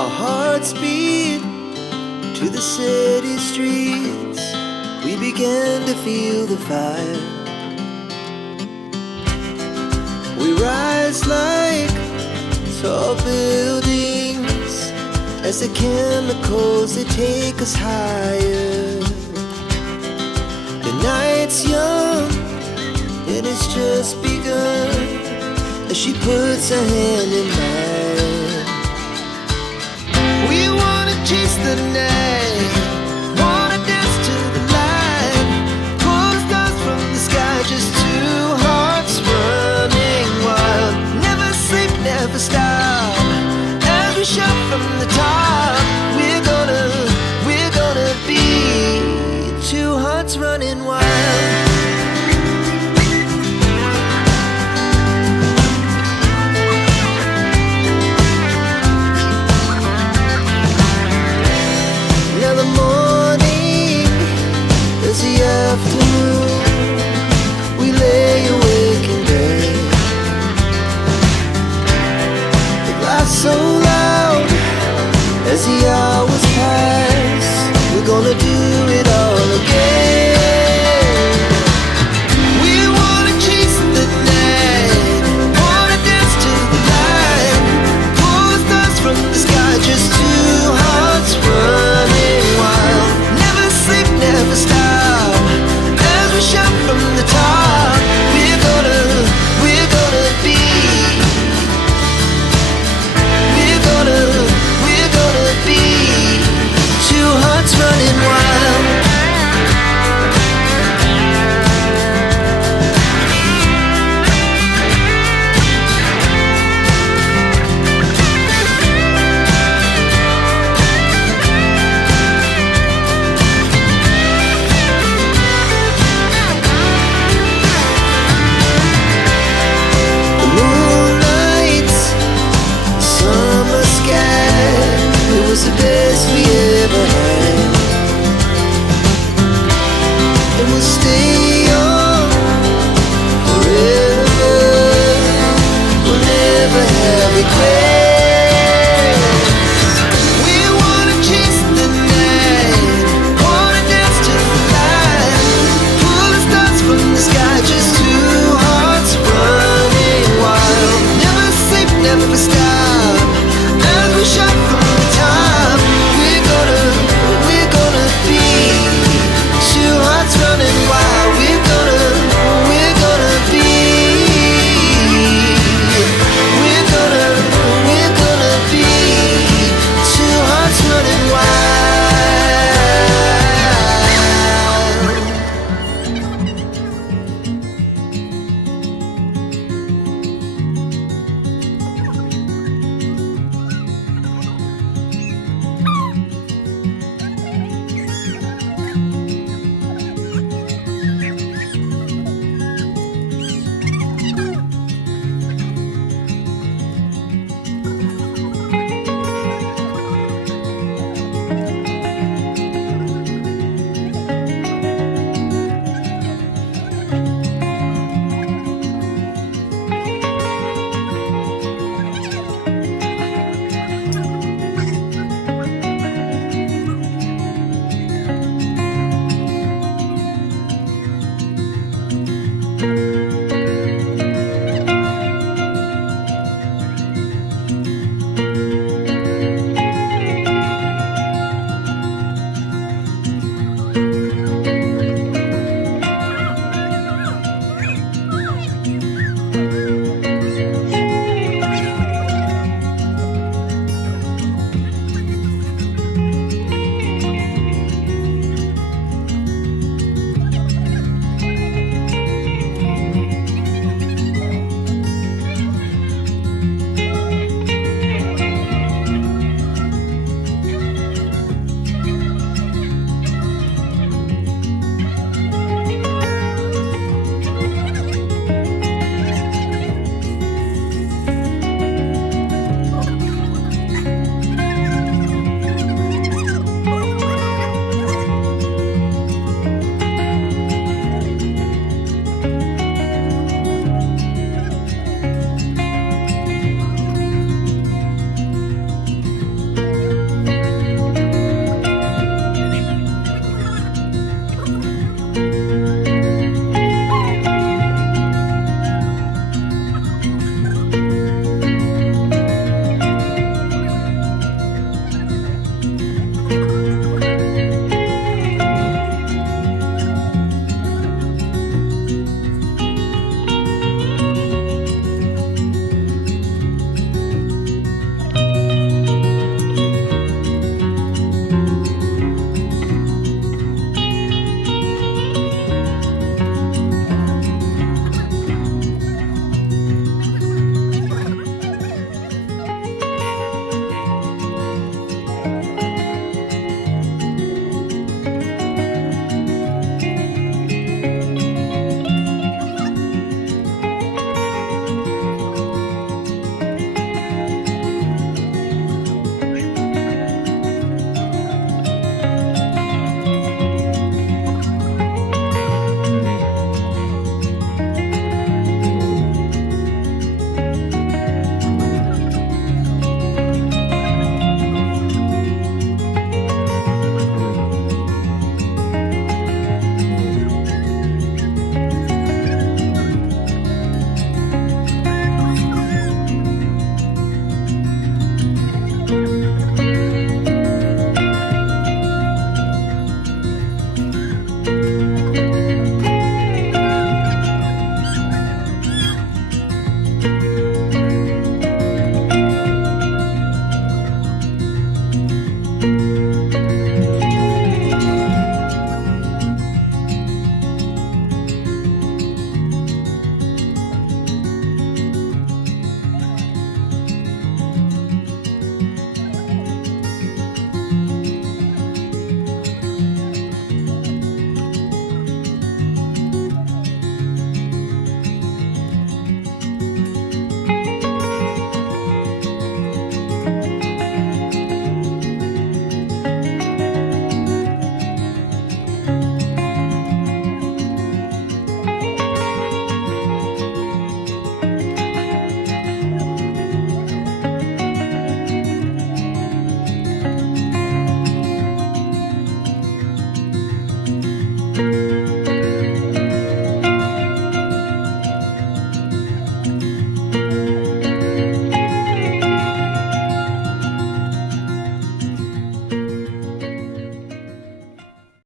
Our hearts beat to the city streets. We began to feel the fire. We rise like tall buildings as the chemicals, they take us higher. The night's young and it's just begun as she puts her hand in mine. We wanna chase the night, wanna dance to the light, pull the stars from the sky, just two hearts running wild. Never sleep, never stop, as we shout from the top. We're gonna be two hearts running wild. Now the morning is the afternoon. We lay awake in bed. The laughs so loud as the